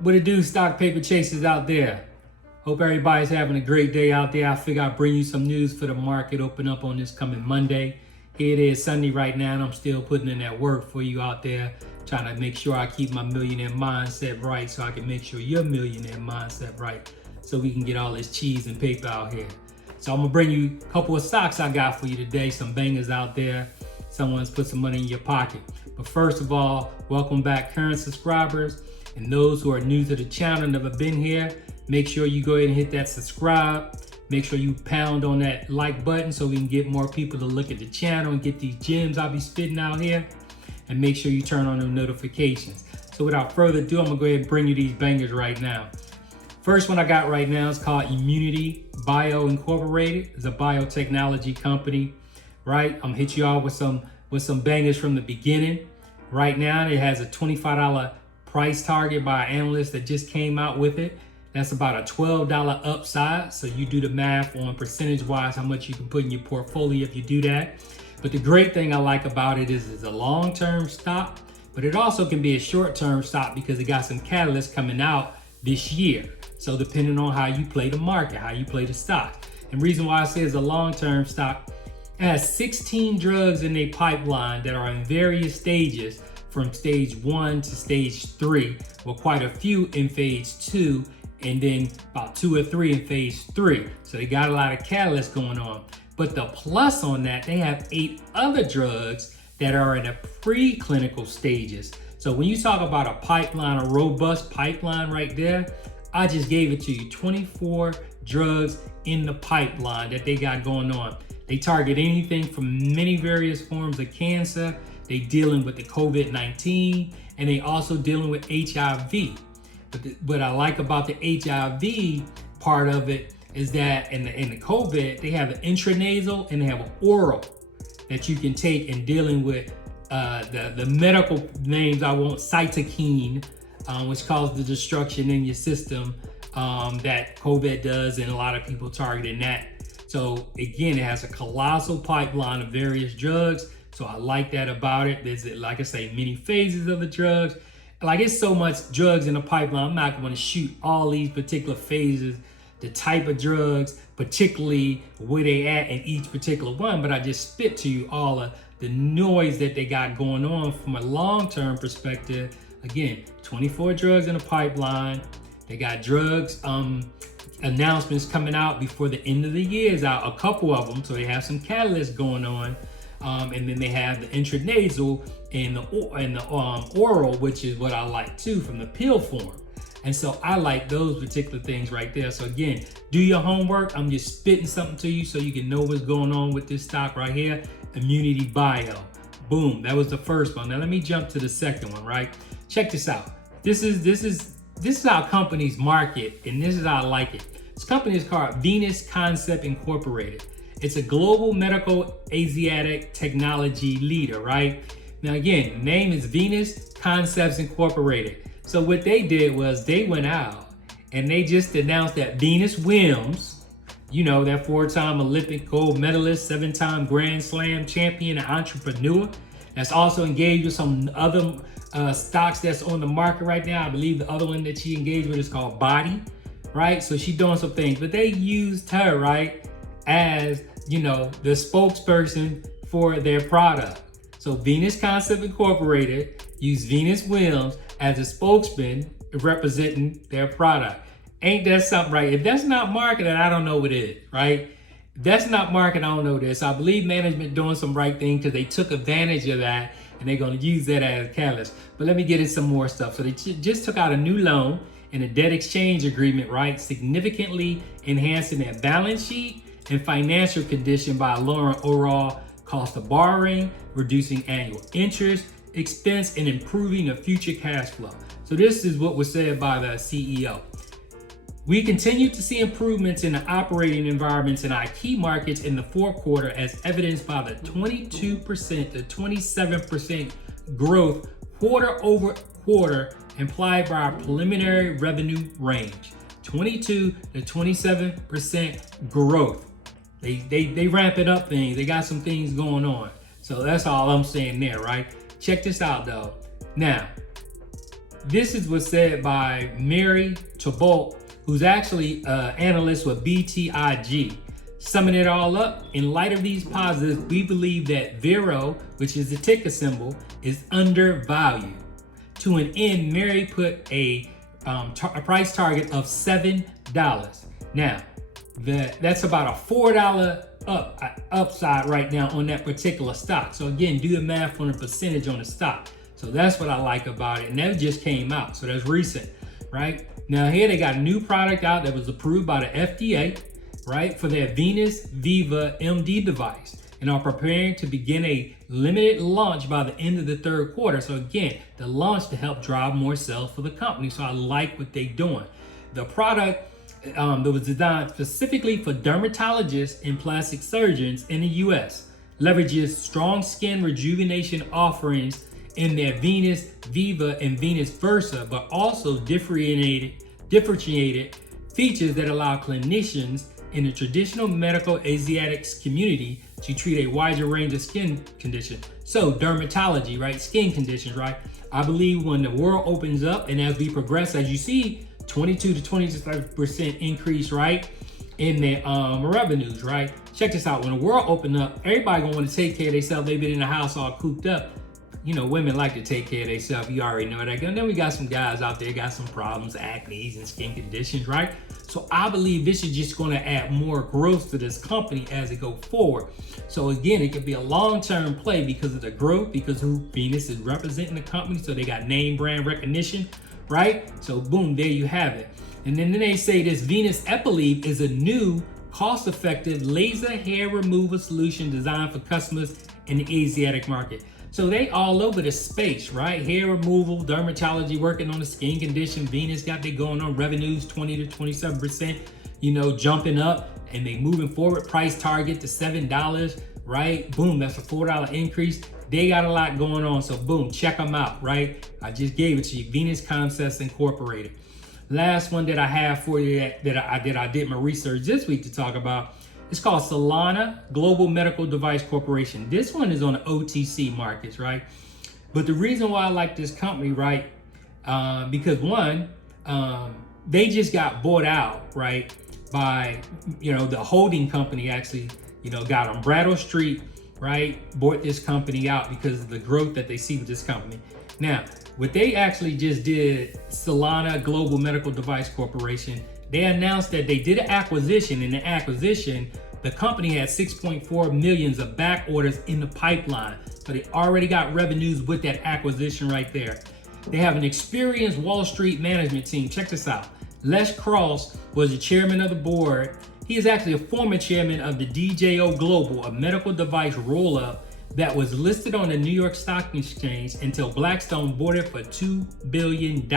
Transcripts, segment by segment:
What it do, stock paper chasers out there? Hope everybody's having a great day out there. I figure I'll bring you some news for the market open up on this coming Monday. Here it is Sunday right now, and I'm still putting in that work for you out there, trying to make sure I keep my millionaire mindset right so I can make sure your millionaire mindset right so we can get all this cheese and paper out here. So I'm gonna bring you a couple of stocks I got for you today, some bangers out there. Someone's put some money in your pocket. But first of all, welcome back current subscribers. And those who are new to the channel, never been here, make sure you go ahead and hit that subscribe. Make sure you pound on that like button so we can get more people to look at the channel and get these gems I'll be spitting out here. And make sure you turn on the notifications. So without further ado, I'm gonna go ahead and bring you these bangers right now. First one I got right now is called Immunity Bio Incorporated. It's a biotechnology company, right? I'm gonna hit you all with some bangers from the beginning. Right now, it has a $25 price target by an analyst that just came out with it. That's about a $12 upside. So you do the math on percentage-wise how much you can put in your portfolio if you do that. But the great thing I like about it is it's a long-term stock, but it also can be a short-term stock because it got some catalysts coming out this year. So depending on how you play the market, how you play the stock. And the reason why I say it's a long-term stock, it has 16 drugs in a pipeline that are in various stages from stage 1 to stage 3, with quite a few in phase 2, and then about 2 or 3 in phase 3. So they got a lot of catalysts going on. But the plus on that, they have 8 other drugs that are in the preclinical stages. So when you talk about a pipeline, a robust pipeline right there, I just gave it to you, 24 drugs in the pipeline that they got going on. They target anything from many various forms of cancer. They dealing with the COVID-19, and they also dealing with HIV. But what I like about the HIV part of it is that in the COVID, they have an intranasal and they have an oral that you can take in dealing with the medical names. I want cytokine, which causes the destruction in your system that COVID does, and a lot of people targeting that. So again, it has a colossal pipeline of various drugs. So I like that about it. There's, like I say, many phases of the drugs. Like, it's so much drugs in the pipeline. I'm not going to shoot all these particular phases, the type of drugs, particularly where they at in each particular one. But I just spit to you all of the noise that they got going on from a long-term perspective. Again, 24 drugs in the pipeline. They got drugs announcements coming out before the end of the year is out, a couple of them. So they have some catalysts going on. And then they have the intranasal and the oral, which is what I like too, from the pill form. And so I like those particular things right there. So again, do your homework. I'm just spitting something to you so you can know what's going on with this stock right here. Immunity Bio. Boom. That was the first one. Now let me jump to the second one, right? Check this out. This is how companies market, and this is how I like it. This company is called Venus Concept Incorporated. It's a global medical Asiatic technology leader, right? Now again, name is Venus Concepts Incorporated. So what they did was they went out and they just announced that Venus Williams, you know, that 4-time Olympic gold medalist, 7-time Grand Slam champion and entrepreneur, that's also engaged with some other stocks that's on the market right now. I believe the other one that she engaged with is called Body, right? So she's doing some things, but they used her, right, as, you know, the spokesperson for their product. So Venus Concept Incorporated used Venus Williams as a spokesman representing their product. Ain't that something, right? If that's not marketing, I don't know what is, right? If that's not marketing, I don't know this. I believe management doing some right thing because they took advantage of that and they're going to use that as a catalyst. But let me get in some more stuff. So they just took out a new loan and a debt exchange agreement, right? Significantly enhancing their balance sheet and financial condition by lowering overall cost of borrowing, reducing annual interest expense, and improving the future cash flow. So this is what was said by the CEO. We continue to see improvements in the operating environments in our key markets in the fourth quarter, as evidenced by the 22% to 27% growth quarter over quarter implied by our preliminary revenue range. 22 to 27% growth. They ramping up things. They got some things going on. So that's all I'm saying there, right? Check this out though. Now, this is what's said by Mary Chabot, who's actually an analyst with BTIG. Summing it all up, in light of these positives, we believe that VERO, which is the ticker symbol, is undervalued. To an end, Mary put a price target of $7. Now, that's about a $4 upside right now on that particular stock. So again, do the math on the percentage on the stock. So that's what I like about it. And that just came out, so that's recent, right? Now here they got a new product out that was approved by the FDA, right, for their Venus Viva MD device, and are preparing to begin a limited launch by the end of the third quarter. So again, the launch to help drive more sales for the company. So I like what they're doing. The product that was designed specifically for dermatologists and plastic surgeons in the US, leverages strong skin rejuvenation offerings in their Venus Viva and Venus Versa, but also differentiated features that allow clinicians in the traditional medical Asiatics community to treat a wider range of skin conditions. So dermatology, right? Skin conditions, right? I believe when the world opens up and as we progress, as you see, 22 to 25% increase, right, in their revenues, right? Check this out. When the world opens up, everybody gonna want to take care of themselves. They've been in the house all cooped up. You know, women like to take care of themselves. You already know that. And then we got some guys out there got some problems, acne and skin conditions, right? So I believe this is just going to add more growth to this company as it go forward. So again, it could be a long-term play because of the growth, because who Venus is representing the company. So they got name brand recognition, right? So boom, there you have it. And then they say this Venus Epileve is a new cost-effective laser hair removal solution designed for customers in the Asiatic market. So they all over the space, right? Hair removal, dermatology, working on the skin condition. Venus got they going on revenues 20 to 27%, you know, jumping up, and they moving forward. Price target to $7, right? Boom, that's a $4 increase. They got a lot going on, so boom, check them out, right? I just gave it to you, Venus Concepts Incorporated. Last one that I have for you that I did my research this week to talk about. It's called Solana Global Medical Device Corporation. This one is on the OTC markets, right? But the reason why I like this company, right? Because one, they just got bought out, right? By, you know, the holding company actually, you know, got on Bradle Street, right? Bought this company out because of the growth that they see with this company. Now, what they actually just did, Solana Global Medical Device Corporation, they announced that they did an acquisition. In the acquisition, the company had 6.4 million of back orders in the pipeline. So they already got revenues with that acquisition right there. They have an experienced Wall Street management team. Check this out. Les Cross was the chairman of the board. He is actually a former chairman of the DJO Global, a medical device roll-up that was listed on the New York Stock Exchange until Blackstone bought it for $2 billion.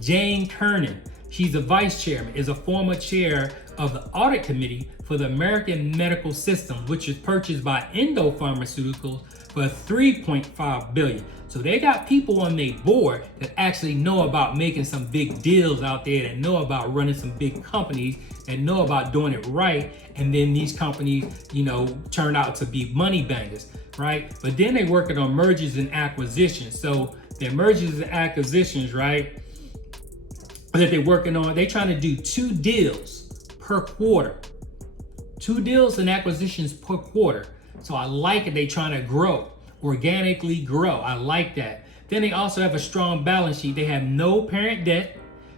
Jane Kernan, she's the vice chairman, is a former chair of the audit committee for the American Medical System, which was purchased by Endo Pharmaceuticals for $3.5 billion. So they got people on their board that actually know about making some big deals out there, that know about running some big companies, and know about doing it right. And then these companies, you know, turn out to be money bangers, right? But then they working on mergers and acquisitions. So their mergers and acquisitions, right, that they're working on, they're trying to do 2 deals per quarter. 2 deals and acquisitions per quarter. So I like it. They trying to grow, organically grow. I like that. Then they also have a strong balance sheet. They have no parent debt,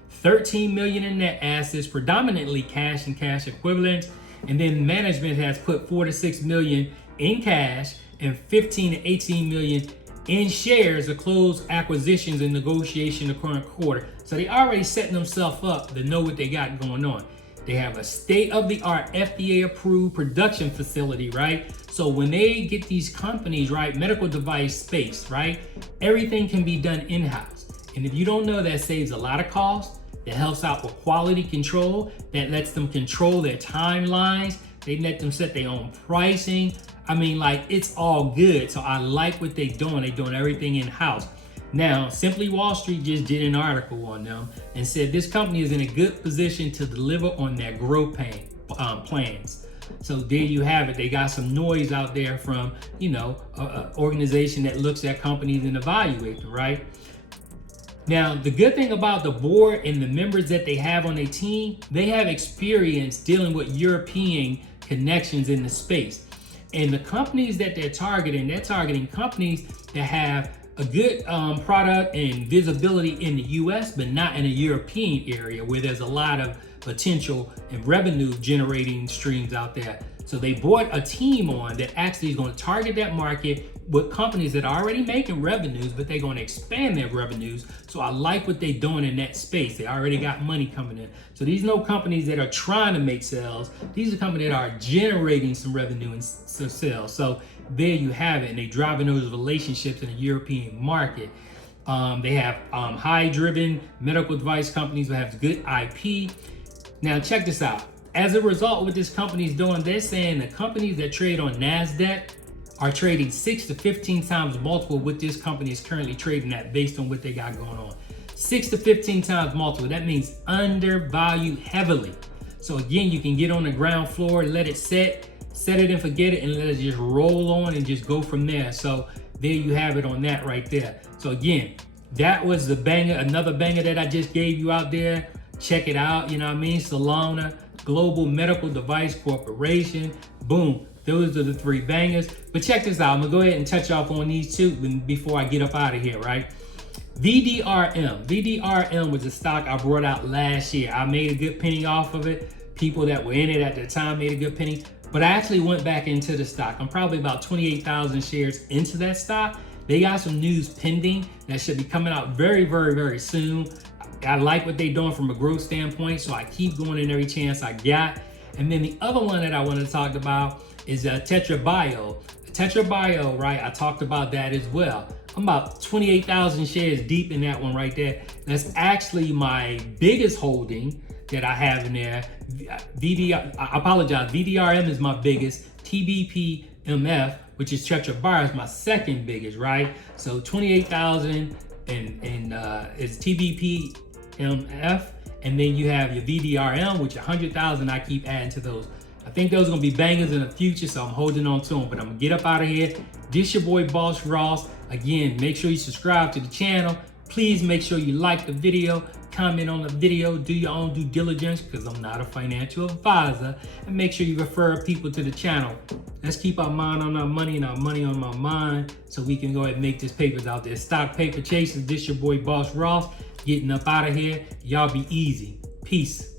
13 million in net assets, predominantly cash and cash equivalents. And then management has put 4 to 6 million in cash and 15 to 18 million in shares of closed acquisitions and negotiation the current quarter. So they already setting themselves up to know what they got going on. They have a state-of-the-art FDA-approved production facility, right? So when they get these companies, right, medical device space, right, everything can be done in-house. And if you don't know, that saves a lot of costs. That helps out with quality control. That lets them control their timelines. They let them set their own pricing. I mean, like, it's all good. So I like what they're doing. They're doing everything in-house. Now, Simply Wall Street just did an article on them and said this company is in a good position to deliver on their growth plans. So there you have it. They got some noise out there from, you know, an organization that looks at companies and evaluates them, right? Now, the good thing about the board and the members that they have on their team, they have experience dealing with European connections in the space. And the companies that they're targeting companies that have a good product and visibility in the US, but not in a European area where there's a lot of potential and revenue generating streams out there. So they brought a team on that actually is going to target that market with companies that are already making revenues, but they're going to expand their revenues. So I like what they're doing in that space. They already got money coming in. So these are no companies that are trying to make sales. These are companies that are generating some revenue and some sales. So there you have it. And they're driving those relationships in the European market. They have high-driven medical device companies that have good IP. Now check this out. As a result, what this company is doing, they're saying the companies that trade on NASDAQ are trading 6 to 15 times multiple what this company is currently trading at based on what they got going on. 6 to 15 times multiple. That means undervalued heavily. So again, you can get on the ground floor, let it set it and forget it, and let it just roll on and just go from there. So there you have it on that right there. So again, that was the banger, another banger that I just gave you out there. Check it out, you know what I mean? Solana, Global Medical Device Corporation, boom. Those are the three bangers. But check this out, I'm gonna go ahead and touch off on these two before I get up out of here, right? VDRM. VDRM was a stock I brought out last year. I made a good penny off of it. People that were in it at the time made a good penny. But I actually went back into the stock. I'm probably about 28,000 shares into that stock. They got some news pending that should be coming out very, very, very soon. I like what they're doing from a growth standpoint, so I keep going in every chance I got. And then the other one that I want to talk about is Tetra Bio. Tetra Bio, right? I talked about that as well. I'm about 28,000 shares deep in that one right there. That's actually my biggest holding that I have in there. I apologize, VDRM is my biggest. TBPMF, which is Tetra Bio, is my second biggest, right? So 28,000 and is TBPMF, and then you have your VDRM, which 100,000 I keep adding to those. I think those are gonna be bangers in the future, so I'm holding on to them, but I'm gonna get up out of here. This your boy Boss Ross. Again, make sure you subscribe to the channel. Please make sure you like the video, comment on the video, do your own due diligence because I'm not a financial advisor, and make sure you refer people to the channel. Let's keep our mind on our money and our money on my mind so we can go ahead and make this papers out there. Stock paper chasers, this your boy Boss Ross, getting up out of here. Y'all be easy. Peace.